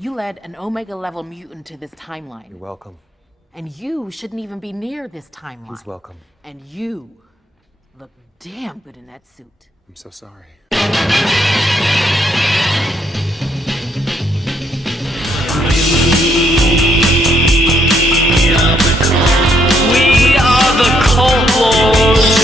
You led an Omega-level mutant to this timeline. You're welcome. And you shouldn't even be near this timeline. Who's welcome? And you look damn good in that suit. I'm so sorry. We are the Cult Lords.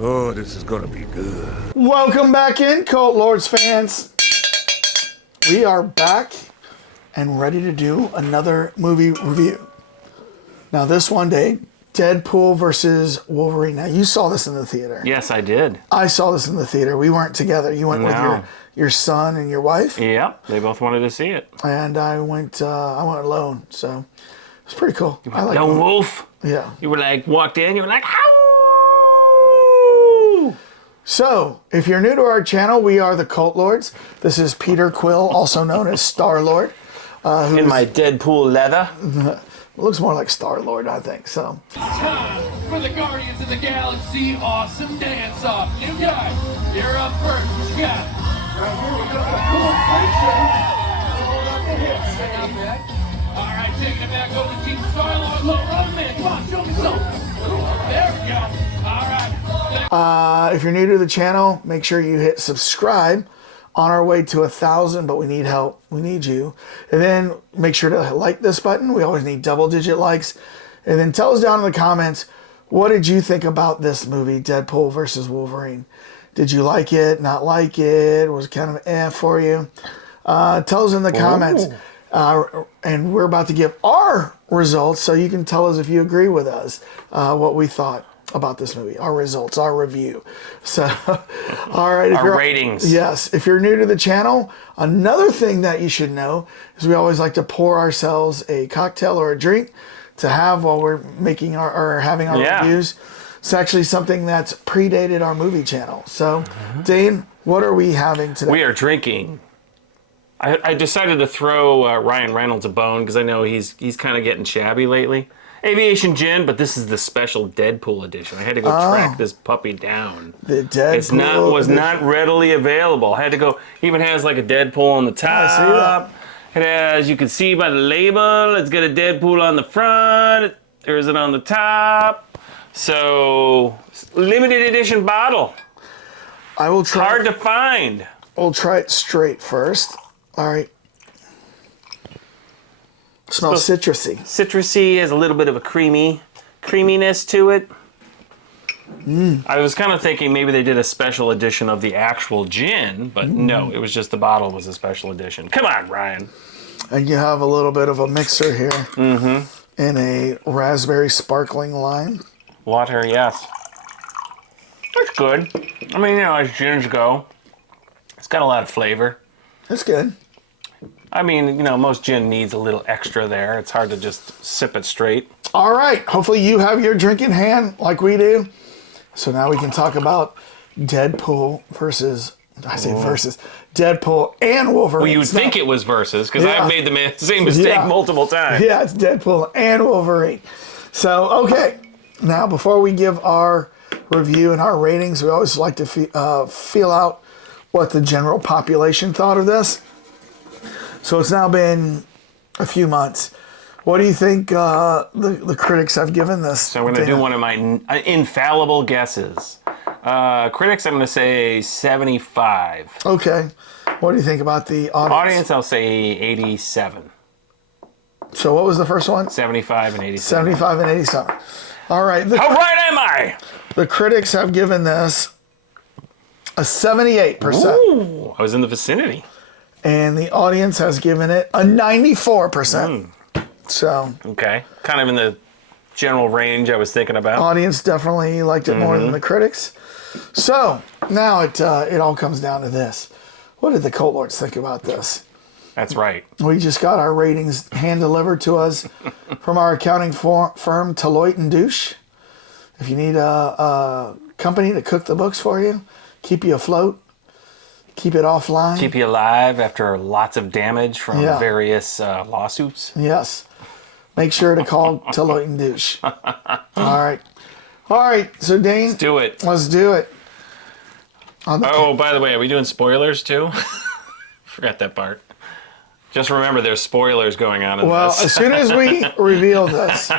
Oh, this is gonna be good. Welcome back in, Cult Lords fans. We are back and ready to do another movie review. Now this one day, Deadpool versus Wolverine. Now you saw this in the theater. Yes, I did. I saw this in the theater. We weren't together. You went with your son and your wife. Yep, they both wanted to see it. And I went alone. So it's pretty cool. I like Lone Wolf. Yeah. You were like walked in. You were like, how? So, if you're new to our channel, we are the Cult Lords. This is Peter Quill, also known as Star-Lord. In my Deadpool leather. Looks more like Star-Lord, I think. So, Time for the Guardians of the Galaxy Awesome Dance-Off. You guys, you're up first. What you got? Right here we go. Come on, hold up the hips. Stay out back. All right, taking it back over to Team Star-Lord. Low run man. Come on, show me something. There we go. All right. If you're new to the channel, make sure you hit subscribe. On our way to 1,000, but we need help. We need you. And then make sure to like this button. We always need double-digit likes. And then tell us down in the comments, what did you think about this movie, Deadpool versus Wolverine? Did you like it, not like it? Was it kind of eh for you? Tell us in the comments. And we're about to give our results, so you can tell us if you agree with us, what we thought about this movie, our results, our review. So, all right. Our ratings. Yes. If you're new to the channel, another thing that you should know is we always like to pour ourselves a cocktail or a drink to have while we're making or having our reviews. It's actually something that's predated our movie channel. So, Dane, what are we having today? We are drinking. I decided to throw Ryan Reynolds a bone because I know he's kind of getting shabby lately. Aviation gin, but this is the special Deadpool edition. I had to go track this puppy down. The Deadpool was not readily available. I had to go. Even has like a Deadpool on the top. I see that. It has, you can see by the label, it's got a Deadpool on the front. There's it on the top. So limited edition bottle. I will try. Hard to find. We'll try it straight first. All right. Smells citrusy. Citrusy, has a little bit of a creaminess to it. I was kind of thinking maybe they did a special edition of the actual gin, but no, it was just the bottle was a special edition. Come on, Ryan. And you have a little bit of a mixer here. In a raspberry sparkling lime. Water, yes. That's good. I mean, you know, as gins go, it's got a lot of flavor. It's good. I mean, you know, most gin needs a little extra there. It's hard to just sip it straight. All right. Hopefully you have your drink in hand like we do. So now we can talk about Deadpool versus, Deadpool and Wolverine. Well, you would think it was versus, because I've made the same mistake multiple times. Yeah, it's Deadpool and Wolverine. So, okay. Now, before we give our review and our ratings, we always like to feel out what the general population thought of this. So it's now been a few months. What do you think the critics have given this? So I'm going to do one of my infallible guesses. Critics, I'm going to say 75. Okay. What do you think about the audience? Audience, I'll say 87. So what was the first one? 75 and 87. 75 and 87. All right. How right am I? The critics have given this a 78%. Ooh, I was in the vicinity. And the audience has given it a 94%. So. Okay. Kind of in the general range I was thinking about. Audience definitely liked it more than the critics. So, now it all comes down to this. What did the Cult Lords think about this? That's right. We just got our ratings hand-delivered to us from our accounting firm, Deloitte & Douche. If you need a company to cook the books for you, keep you afloat, keep it offline. Keep you alive after lots of damage from various lawsuits. Yes. Make sure to call Deloitte & Douche. All right. So, Dane. Let's do it. Let's do it. Oh, by the way, are we doing spoilers too? Forgot that part. Just remember, there's spoilers going on in Well, this. as soon as we reveal this,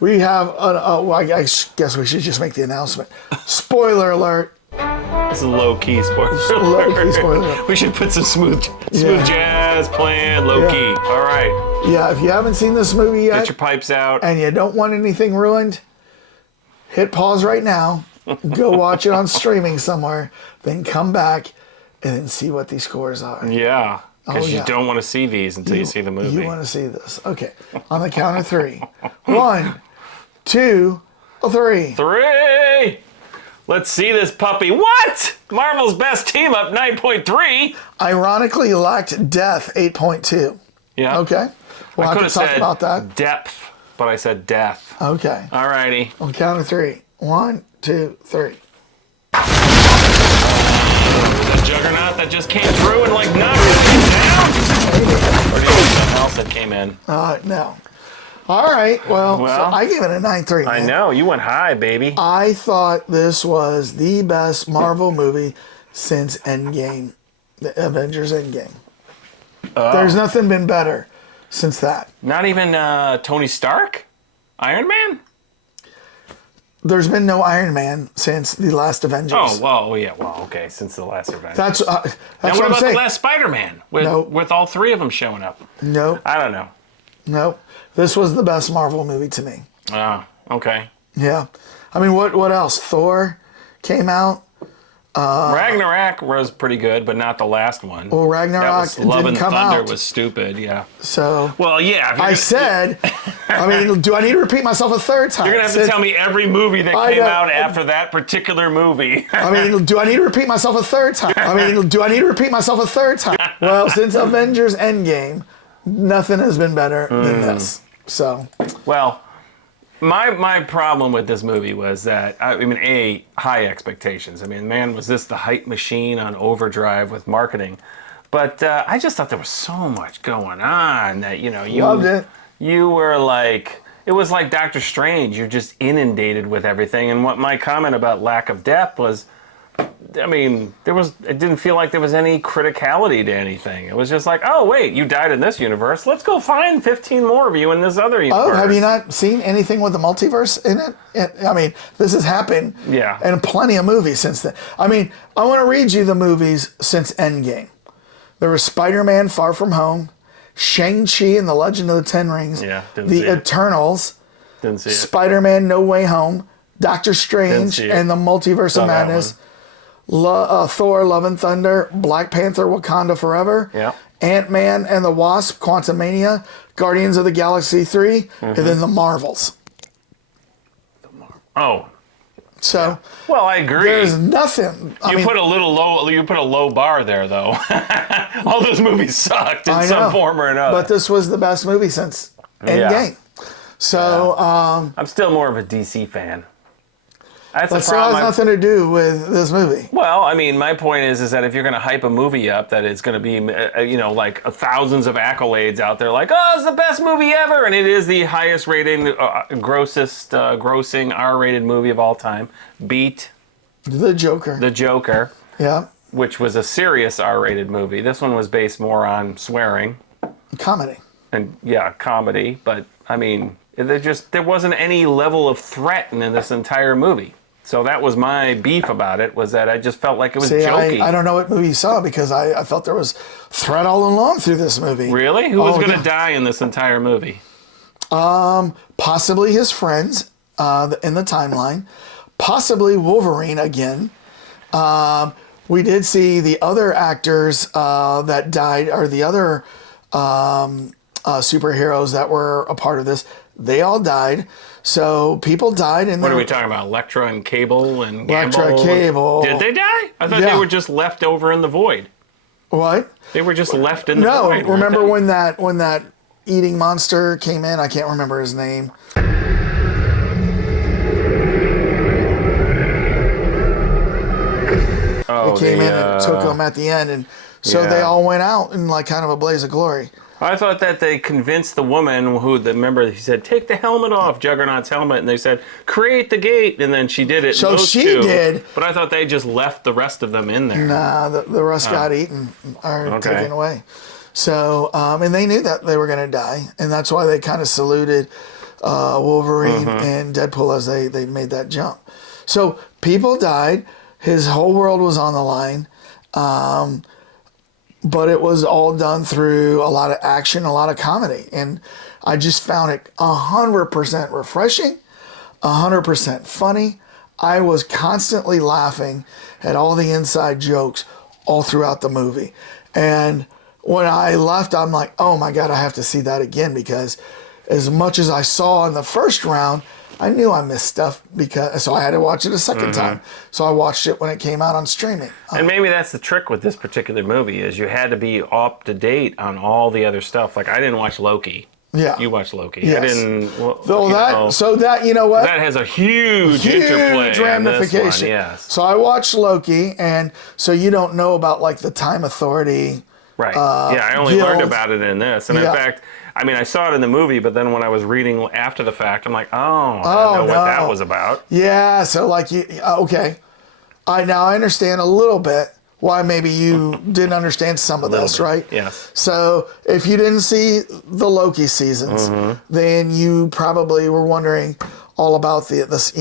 we have. I guess we should just make the announcement. Spoiler alert! It's a low-key spoiler. Low-key spoiler. We should put some smooth jazz playing, low-key. All right. Yeah, if you haven't seen this movie yet, Get your pipes out. and you don't want anything ruined, hit pause right now. Go watch it on streaming somewhere. Then come back and then see what these scores are. Yeah, because yeah. you don't want to see these until you see the movie. You want to see this? Okay. On the count of 3. 1, 2, 3. 3! Let's see this puppy. What? Marvel's best team up 9.3. Ironically lacked depth 8.2. Yeah. Okay. We'll I have could to have talk said about that. depth, but I said death. Okay. All righty. On the count of 3. 1, 2, 3. The juggernaut that just came through and like knocked everything down? Or do you think something else that came in? No. All right. Well, so I gave it a 9.3. I know. You went high, baby. I thought this was the best Marvel movie since Endgame, the Avengers Endgame. There's nothing been better since that. Not even Tony Stark? Iron Man? There's been no Iron Man since the last Avengers. Oh, well, yeah. Well, okay. Since the last Avengers. That's now, what what I'm about saying. the last Spider-Man? With all 3 of them showing up? No, I don't know. no. This was the best Marvel movie to me. Oh, okay. Yeah. I mean, what else? Thor came out. Ragnarok was pretty good, but not the last one. Well, Ragnarok that was Love didn't and come Thunder out. was stupid, yeah. So Well, yeah. if you're I gonna- said, I mean, do I need to repeat myself a third time? You're going to have to tell me every movie that I came know. out after that particular movie. I mean, do I need to repeat myself a third time? Well, since Avengers Endgame, nothing has been better than this. So, Well, my problem with this movie was that, I mean, high expectations. I mean, man, was this the hype machine on overdrive with marketing? But I just thought there was so much going on that, you loved it. You were like, it was like Doctor Strange. You're just inundated with everything. And what my comment about lack of depth was, I mean, it didn't feel like there was any criticality to anything. It was just like, oh, wait, you died in this universe. Let's go find 15 more of you in this other universe. Oh, have you not seen anything with the multiverse in it? I mean, this has happened in plenty of movies since then. I mean, I want to read you the movies since Endgame. There was Spider-Man Far From Home, Shang-Chi and the Legend of the Ten Rings, The Eternals, Didn't see it. Spider-Man No Way Home, Doctor Strange and the Multiverse of Madness, Thor Love and Thunder, Black Panther Wakanda Forever, Ant-Man and the Wasp Quantumania, Guardians of the Galaxy 3, and then the Marvels. Oh. So well, I agree. There's nothing. You put a low bar there, though. All those movies sucked in some form or another. But this was the best movie since Endgame. So I'm still more of a DC fan. That's that still has nothing to do with this movie. Well, I mean, my point is that if you're going to hype a movie up, that it's going to be, like thousands of accolades out there, like, oh, it's the best movie ever, and it is the highest rated, grossing R-rated movie of all time. Beat The Joker. Yeah. Which was a serious R-rated movie. This one was based more on swearing. Comedy. And comedy. But I mean, there wasn't any level of threat in this entire movie. So that was my beef about it, was that I just felt like it was jokey. I don't know what movie you saw because I felt there was threat all along through this movie. Really? Who was going to die in this entire movie? Possibly his friends in the timeline. Possibly Wolverine again. We did see the other actors that died, or the other superheroes that were a part of this. They all died. So people died in What are we talking about? Elektra and Cable and Elektra, Gamble? Cable. Did they die? I thought they were just left over in the void. What? They were just left in the void. No, remember when that eating monster came in? I can't remember his name. Oh, it came in and took them at the end, and so they all went out in like kind of a blaze of glory. I thought that they convinced the woman who, remember, he said, take the helmet off, Juggernaut's helmet, and they said, create the gate, and then she did it. So those she two, did. But I thought they just left the rest of them in there. Nah, the rest got eaten or taken away. So, and they knew that they were going to die, and that's why they kind of saluted Wolverine and Deadpool as they made that jump. So people died. His whole world was on the line. But it was all done through a lot of action, a lot of comedy. And I just found it 100% refreshing, 100% funny. I was constantly laughing at all the inside jokes all throughout the movie. And when I left, I'm like, oh my God, I have to see that again, because as much as I saw in the first round, I knew I missed stuff, so I had to watch it a second time. So I watched it when it came out on streaming. And maybe that's the trick with this particular movie, is you had to be up to date on all the other stuff. Like, I didn't watch Loki. Yeah. You watched Loki. Yes. I didn't. Well, You know what? That has a huge interplay ramification. on this one, yes. So I watched Loki, and so you don't know about like the Time Authority. Right. I only learned guild. about it in this. And in fact, I mean, I saw it in the movie, but then when I was reading after the fact, I'm like, I don't know what that was about. Yeah, so like, okay. I understand a little bit why maybe you didn't understand some of this, right? Yes. So if you didn't see the Loki seasons, then you probably were wondering all about this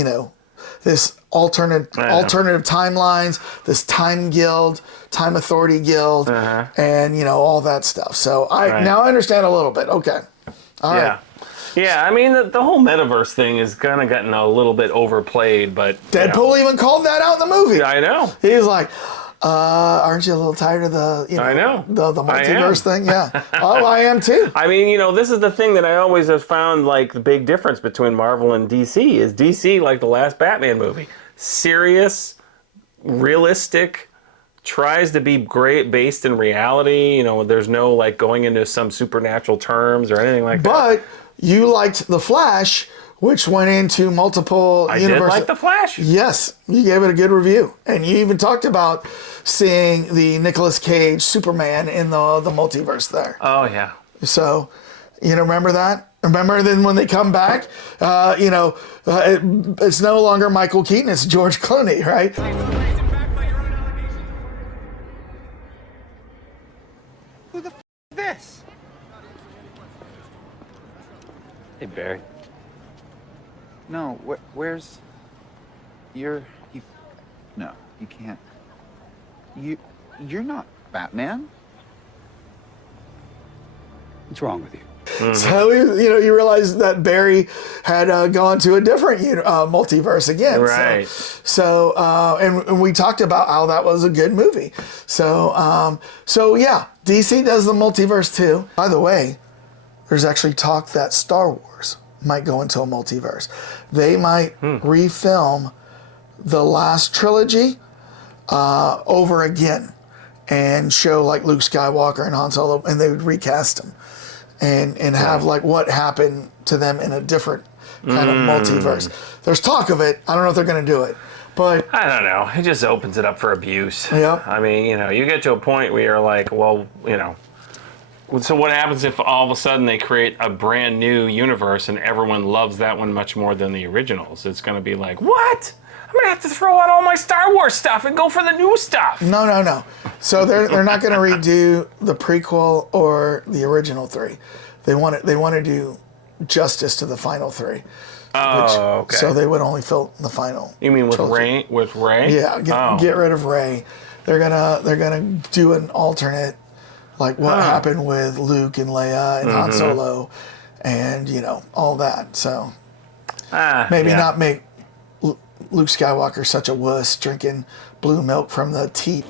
alternative timelines, this time guild, time authority guild, and all that stuff. So now I understand a little bit. Okay. All right. Yeah, I mean, the whole metaverse thing is kind of gotten a little bit overplayed, but Deadpool even called that out in the movie. I know. He's like, aren't you a little tired of the the multiverse thing? Yeah. Oh, I am too. I mean, this is the thing that I always have found, like, the big difference between Marvel and DC is DC, like the last Batman movie, serious, realistic, tries to be great based in reality. There's no like going into some supernatural terms or anything like that. But you liked The Flash, which went into multiple universes. I did like The Flash. Yes, you gave it a good review. And you even talked about seeing the Nicolas Cage Superman in the multiverse there. Oh, yeah. So, remember that? Remember then when they come back, it's no longer Michael Keaton, it's George Clooney, right? Who the f is this? Hey, Barry. No, where's... You... No, you can't. You're not Batman. What's wrong with you? So, you realize that Barry had gone to a different multiverse again. Right. So and we talked about how that was a good movie. So yeah, DC does the multiverse too. By the way, there's actually talk that Star Wars might go into a multiverse. They might refilm the last trilogy over again and show like Luke Skywalker and Han Solo, and they would recast them. And have like what happened to them in a different kind of multiverse. There's talk of it. I don't know if they're going to do it, but I don't know. It just opens it up for abuse. Yep. I mean, you get to a point where you're like, well, so what happens if all of a sudden they create a brand new universe and everyone loves that one much more than the originals? It's going to be like, what? I'm going to have to throw out all my Star Wars stuff and go for the new stuff. No. So they're not going to redo the prequel or the original three. They want to do justice to the final three. Oh, okay. So they would only film the final. You mean with trilogy. Rey? Yeah, get rid of Rey. They're gonna do an alternate, like what happened with Luke and Leia and Han Solo, and all that. So maybe not make Luke Skywalker such a wuss drinking blue milk from the teat.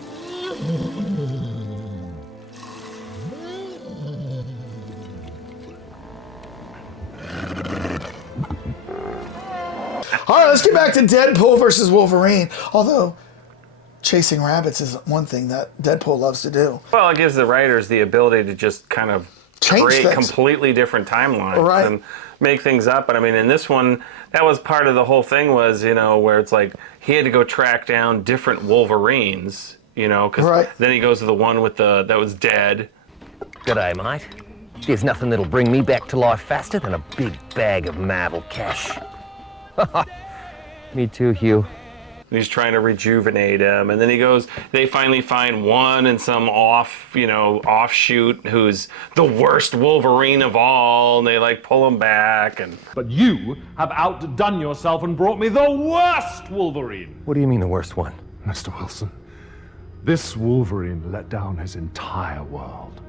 All right, let's get back to Deadpool versus Wolverine. Although chasing rabbits is one thing that Deadpool loves to do. Well, it gives the writers the ability to just kind of create things. completely different timelines Right. and make things up. But I mean, in this one, that was part of the whole thing was, where it's like he had to go track down different Wolverines, because Right. then he goes to the one with that was dead. G'day, mate. There's nothing that'll bring me back to life faster than a big bag of Marvel cash. Me too, Hugh. He's trying to rejuvenate him, and then he goes, they finally find one in some offshoot who's the worst Wolverine of all, and they like pull him back. And But you have outdone yourself and brought me the worst Wolverine. What do you mean the worst one? Mr. Wilson, this Wolverine let down his entire world.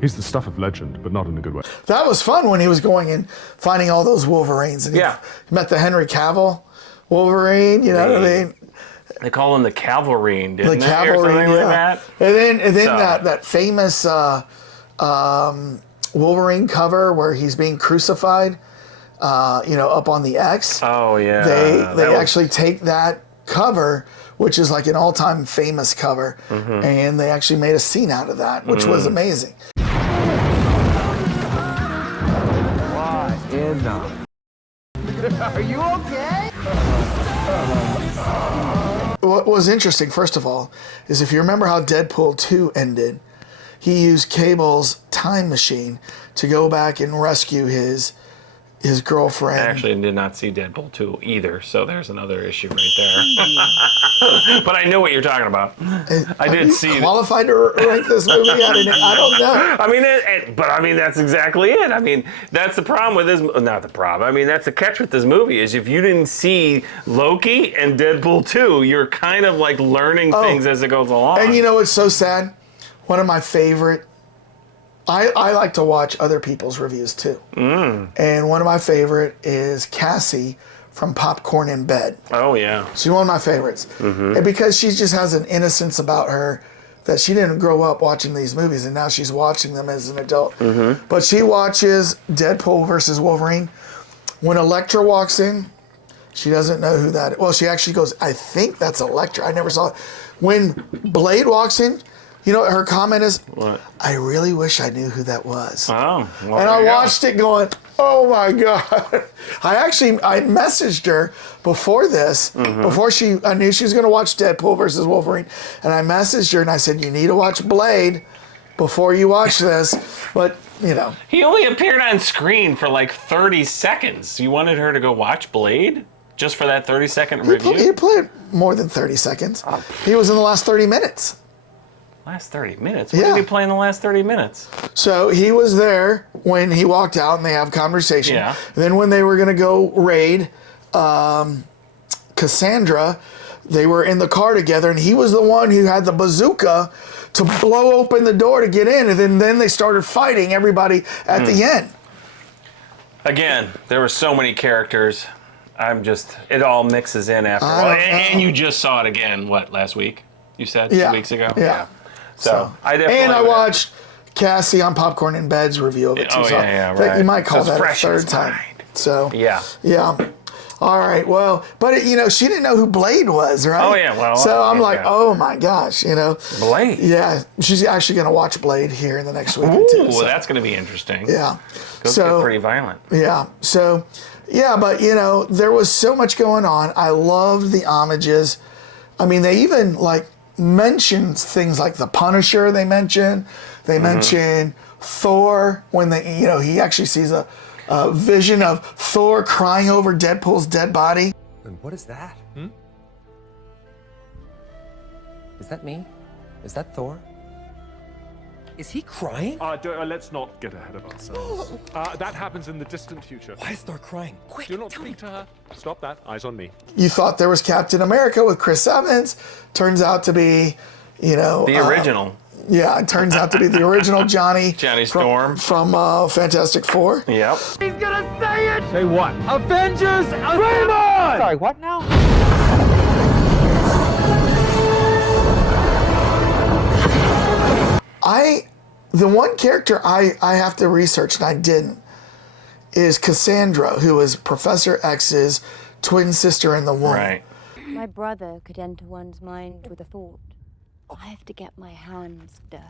He's the stuff of legend, but not in a good way. That was fun when he was going and finding all those Wolverines. And he met the Henry Cavill Wolverine, you know what I mean? They call him the Cavalrine, didn't The they? Cavalry, Or something like that? And then that famous Wolverine cover where he's being crucified, up on the X. Oh, yeah. They actually take that cover, which is like an all-time famous cover, and they actually made a scene out of that, which was amazing. Are you okay? What was interesting, first of all, is if you remember how Deadpool 2 ended, he used Cable's time machine to go back and rescue his girlfriend. I actually did not see Deadpool 2 either, so there's another issue right there. But I know what you're talking about. I did see. Qualified to rank this movie? I don't know. I mean, that's exactly it. I mean, that's the problem with this. Not the problem. I mean, that's the catch with this movie is if you didn't see Loki and Deadpool 2, you're kind of like learning things as it goes along. And you know what's so sad? One of my favorite. I like to watch other people's reviews too. And one of my favorite is Cassie from Popcorn in Bed. Oh, yeah. She's one of my favorites. And because she just has an innocence about her that she didn't grow up watching these movies and now she's watching them as an adult. But she watches Deadpool versus Wolverine. When Elektra walks in, she doesn't know who that is. Well, she actually goes, I think that's Elektra. I never saw it. When Blade walks in, you know what her comment is? What? I really wish I knew who that was. Oh, well, and I watched it going, oh my God. I messaged her before this, before I knew she was going to watch Deadpool versus Wolverine. And I messaged her and I said, you need to watch Blade before you watch this. But, you know. He only appeared on screen for like 30 seconds. You wanted her to go watch Blade? Just for that 30-second review? He played more than 30 seconds. He was in the last 30 minutes. Last 30 minutes? What did he play in the last 30 minutes? So he was there when he walked out and they have conversation. Yeah. Then when they were going to go raid Cassandra, they were in the car together and he was the one who had the bazooka to blow open the door to get in. And then they started fighting everybody at the end. Again, there were so many characters. It all mixes in after a while. And you just saw it again, last week? You said 2 weeks ago? Yeah. So I definitely. And I watched Cassie on Popcorn in Bed's review of it too. Right. You might call so that a third time. So yeah. All right. Well, but she didn't know who Blade was, right? Oh yeah. Well. So I'm like, oh my gosh, Blade. Yeah, she's actually going to watch Blade here in the next week Ooh, or two. So. That's going to be interesting. Yeah. It's pretty violent. Yeah. So, yeah, but there was so much going on. I loved the homages. I mean, they even mentioned things like the Punisher. They mentioned Thor when he actually sees a vision of Thor crying over Deadpool's dead body. And what is that? Is that me? Is that Thor? Is he crying? Let's not get ahead of ourselves. That happens in the distant future. Why is Thor crying? Quick, Do not speak to her. Stop that. Eyes on me. You thought there was Captain America with Chris Evans. Turns out to be, the original. Yeah, it turns out to be the original Johnny Storm from Fantastic Four. Yep. He's gonna say it! Say what? Avengers Assemble! Sorry, what now? The one character I have to research, and I didn't, is Cassandra, who is Professor X's twin sister in the womb. Right. My brother could enter one's mind with a thought. I have to get my hands dirty.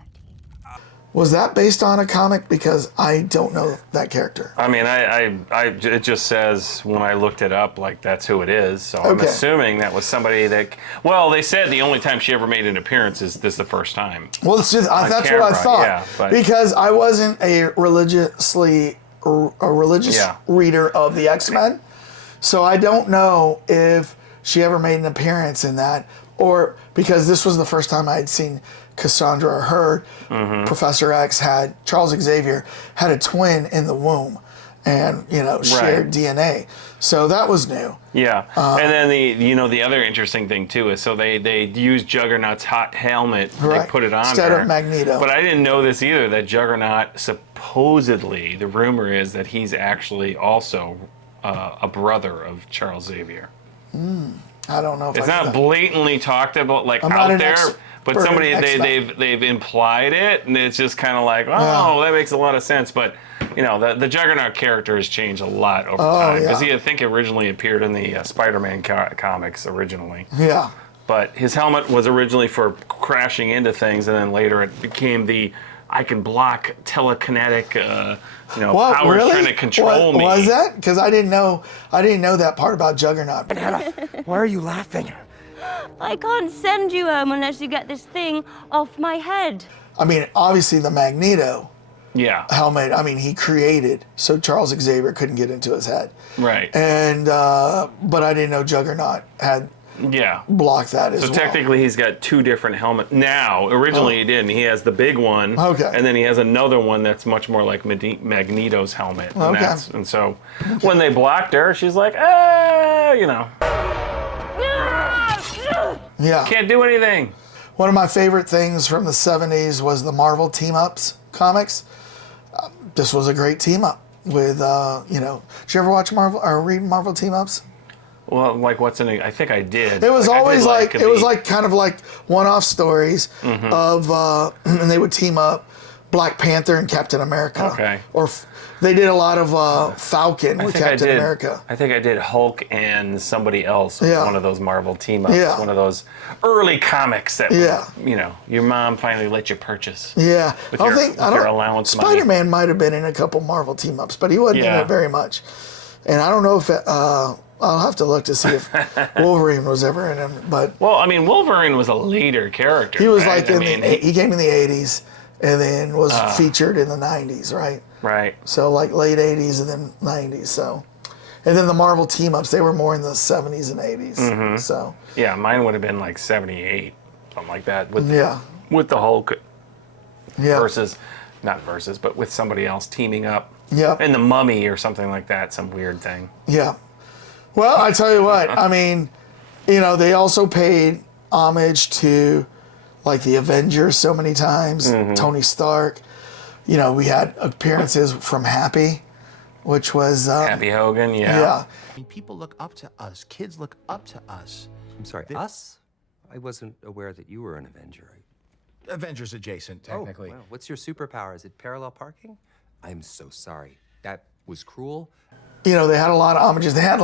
Was that based on a comic? Because I don't know that character. I mean, it just says when I looked it up, like that's who it is. So I'm assuming that was somebody that. Well, they said the only time she ever made an appearance is this the first time. Well, that's what I thought. Because I wasn't a religious reader of the X-Men, so I don't know if she ever made an appearance in that, or because this was the first time I had seen Cassandra or heard Professor X had Charles Xavier had a twin in the womb, and shared DNA. So that was new. Yeah, and then the other interesting thing too is so they used Juggernaut's hot helmet. They put it on instead her, of Magneto. But I didn't know this either. That Juggernaut supposedly the rumor is that he's actually also a brother of Charles Xavier. I don't know if it's not blatantly talked about out there. But they've implied it, and it's just kind of like, that makes a lot of sense. But the Juggernaut character has changed a lot over time because he, I think, originally appeared in the Spider-Man comics originally. Yeah. But his helmet was originally for crashing into things, and then later it became I can block telekinetic, powers trying to control me. Was that? Because I didn't know that part about Juggernaut. Why are you laughing? I can't send you home unless you get this thing off my head. I mean, obviously the Magneto helmet, he created so Charles Xavier couldn't get into his head. Right. And, but I didn't know Juggernaut had blocked that as well. So technically he's got two different helmets. Now, originally he didn't. He has the big one. Okay. And then he has another one that's much more like Magneto's helmet. And so when they blocked her, she's like, Yeah. Can't do anything. One of my favorite things from the 70s was the Marvel team-ups comics. This was a great team-up with, did you ever watch Marvel or read Marvel team-ups? Well, what's in it? I think I did. It was always kind of like one-off stories of, and they would team up Black Panther and Captain America. Okay. Or they did a lot of Falcon with Captain America. I think I did Hulk and somebody else. One of those Marvel team-ups. Yeah. One of those early comics that, your mom finally let you purchase. Yeah. With your allowance money. Spider-Man might have been in a couple Marvel team-ups, but he wasn't in it very much. And I don't know if I'll have to look to see if Wolverine was ever in him. But Wolverine was a later character. He was he came in the 80s and then was featured in the 90s, right? Right. So late 80s and then 90s. So, and then the Marvel team-ups, they were more in the 70s and 80s. So. Yeah, mine would have been 78, something like that. With the Hulk. Yeah. But with somebody else teaming up. Yeah. And the Mummy or something like that, some weird thing. Yeah. Well, I tell you what, they also paid homage to the Avengers so many times, Tony Stark. We had appearances from Happy, which was... Happy Hogan, Yeah. People look up to us. Kids look up to us. I'm sorry, us? I wasn't aware that you were an Avenger. Avengers adjacent, technically. Oh, well, what's your superpower? Is it parallel parking? I'm so sorry. That was cruel. They had a lot of homages. They had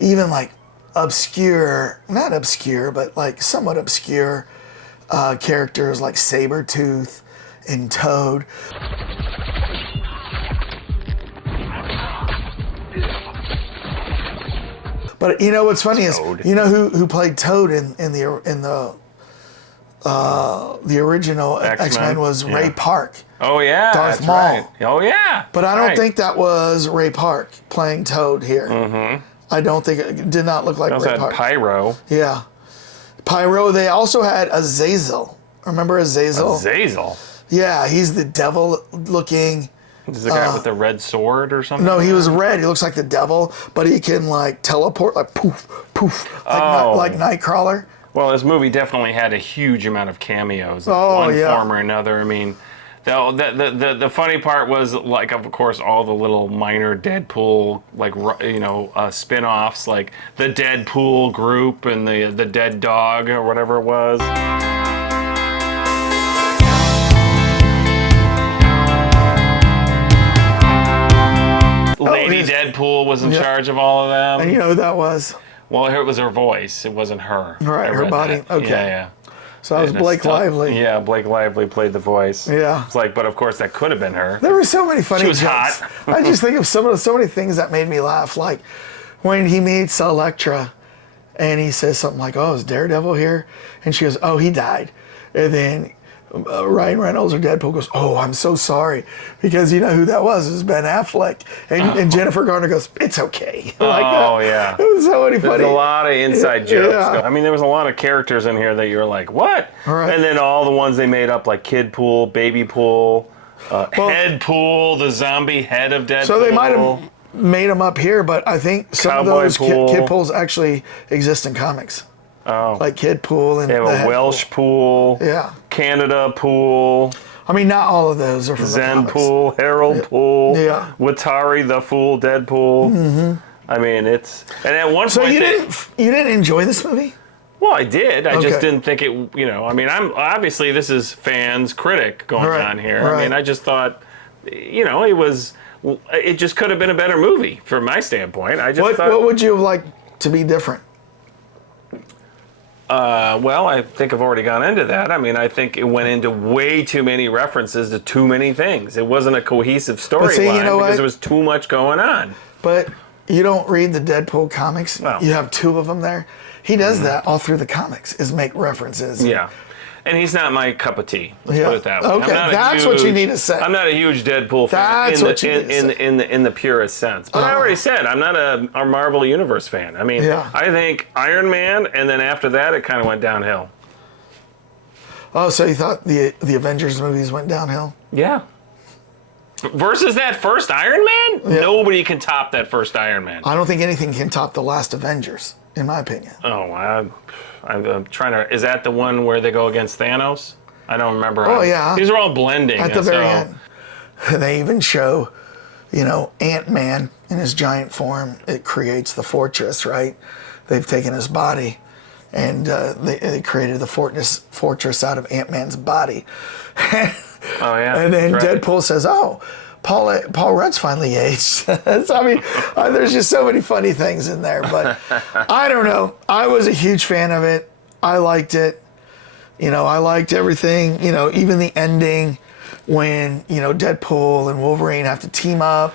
even obscure, not obscure, but somewhat obscure characters like Sabretooth and Toad. But what's funny is who played Toad in the original X-Men was Ray Park. Oh yeah, Darth that's Maul. Right. Oh yeah. But I don't think that was Ray Park playing Toad here. I don't think it did not look like Ray Park. Pyro. Yeah, Pyro. They also had Azazel. Remember Azazel? Azazel. Yeah, he's the devil-looking. Is the guy with the red sword or something? No, he was red. He looks like the devil, but he can teleport, poof, poof, like Nightcrawler. Well, this movie definitely had a huge amount of cameos in one form or another. The funny part was of course all the little minor Deadpool spin-offs like the Deadpool group and the Dead Dog or whatever it was. Lady Deadpool was in charge of all of them. And you know who that was? Well, it was her voice. It wasn't her. Right, her body. That. Okay. Yeah. So that was Blake Lively. Yeah, Blake Lively played the voice. Yeah. It's like, but of course that could have been her. There were so many funny She was jokes. hot. I just think of so many things that made me laugh. Like when he meets Elektra and he says something like, "Oh, is Daredevil here?" And she goes, "Oh, he died." And then Ryan Reynolds or Deadpool goes, "Oh, I'm so sorry," because you know who that was? It was Ben Affleck. And Jennifer Garner goes, "It's okay." Yeah. It was so many funny. There's a lot of inside jokes. Yeah. I mean, there was a lot of characters in here that you're like, what? Right. And then all the ones they made up, like Kid Pool, Baby Pool, Head Pool, the zombie head of Deadpool. So they might have made them up here, but I think some Cowboy of those Pool. kid pools actually exist in comics. Oh. Like Kid Pool and They have the a Head Welsh pool. Yeah. Canada Pool. I mean, not all of those are from the Zen comics. Pool, Harold Pool, Yeah. Watari the Fool, Deadpool. Mm-hmm. I mean, it's... And at one So point... you didn't enjoy this movie? Well, I did. I Okay. just didn't think it, you know... I mean, I'm obviously, this is fans, critic going on here. Right. I mean, I just thought, you know, it just could have been a better movie from my standpoint. I just thought... What would you have liked to be different? Well, I think I've already gone into that. I mean, I think it went into way too many references to too many things. It wasn't a cohesive storyline you know because what? there was too much going on. But you don't read the Deadpool comics. No. You have two of them there. He does that all through the comics, is make references. Yeah. And he's not my cup of tea. Let's put it that way. Okay, that's what you need to say. I'm not a huge Deadpool fan That's what you need to say. in the purest sense. But I already said I'm not a Marvel Universe fan. I mean, Yeah. I think Iron Man, and then after that, it kind of went downhill. Oh, so you thought the Avengers movies went downhill? Yeah. Versus that first Iron Man, Yeah. nobody can top that first Iron Man. I don't think anything can top the last Avengers, in my opinion. Oh, I'm trying to. Is that the one where they go against Thanos? I don't remember. Oh, yeah. These are all blending. At the very end. They even show, you know, Ant-Man in his giant form. It creates the fortress, right? They've taken his body and they created the fortress out of Ant-Man's body. Oh, yeah. And then right. Deadpool says, "Oh, Paul Rudd's finally aged." So, I mean, there's just so many funny things in there. But I don't know. I was a huge fan of it. I liked it. You know, I liked everything. You know, even the ending when, you know, Deadpool and Wolverine have to team up.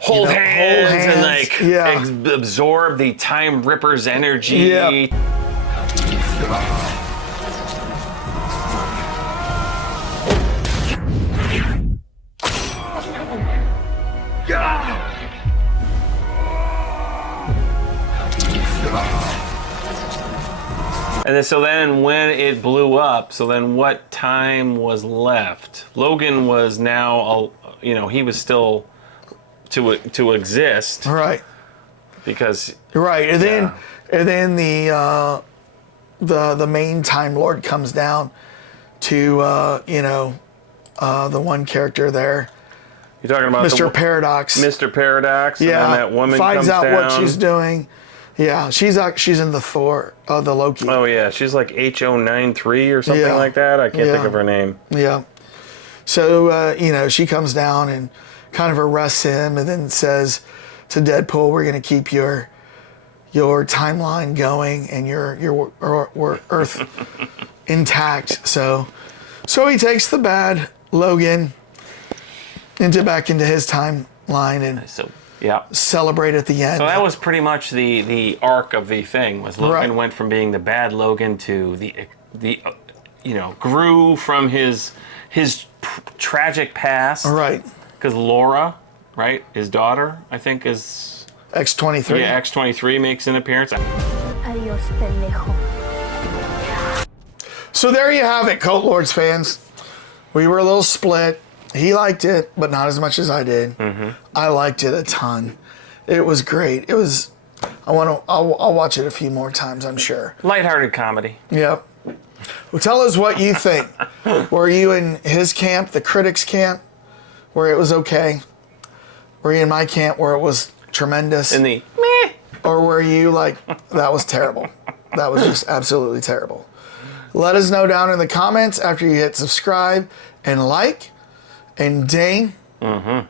Hold hands and like Yeah. absorb the Time Ripper's energy. Yeah. And then when it blew up, so then what time was left? Logan was now, you know, he was still to exist. Right. Because Right. And then the main Time Lord comes down to you know, the one character there. You're talking about Mr. Paradox. Mr. Paradox. Yeah. And then that woman finds comes out down. what she's doing. Yeah, she's in the Thor, the Loki. Oh yeah, she's like HO93 or something Yeah. like that. I can't think Yeah. of her name. Yeah. So you know, she comes down and kind of arrests him, and then says to Deadpool, "We're going to keep your timeline going and your Earth intact." So he takes the bad Logan back into his timeline and celebrate at the end. So that was pretty much the arc of the thing. Was Logan went from being the bad Logan to the you know, grew from his tragic past. Right. Because Laura, right, his daughter, I think is X-23. Yeah, X-23 makes an appearance. Adios, pendejo. So there you have it, Cult Lords fans. We were a little split. He liked it, but not as much as I did. Mm-hmm. I liked it a ton. It was great. It was. I'll watch it a few more times, I'm sure. Lighthearted comedy. Yep. Well, tell us what you think. Were you in his camp, the critics' camp, where it was okay? Were you in my camp where it was tremendous? In the meh. Or were you like, that was terrible? That was just absolutely terrible. Let us know down in the comments after you hit subscribe and like. And Dane, how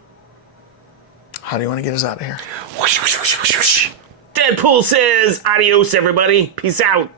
do you want to get us out of here? Whoosh, whoosh, whoosh, whoosh, whoosh. Deadpool says, adios, everybody. Peace out.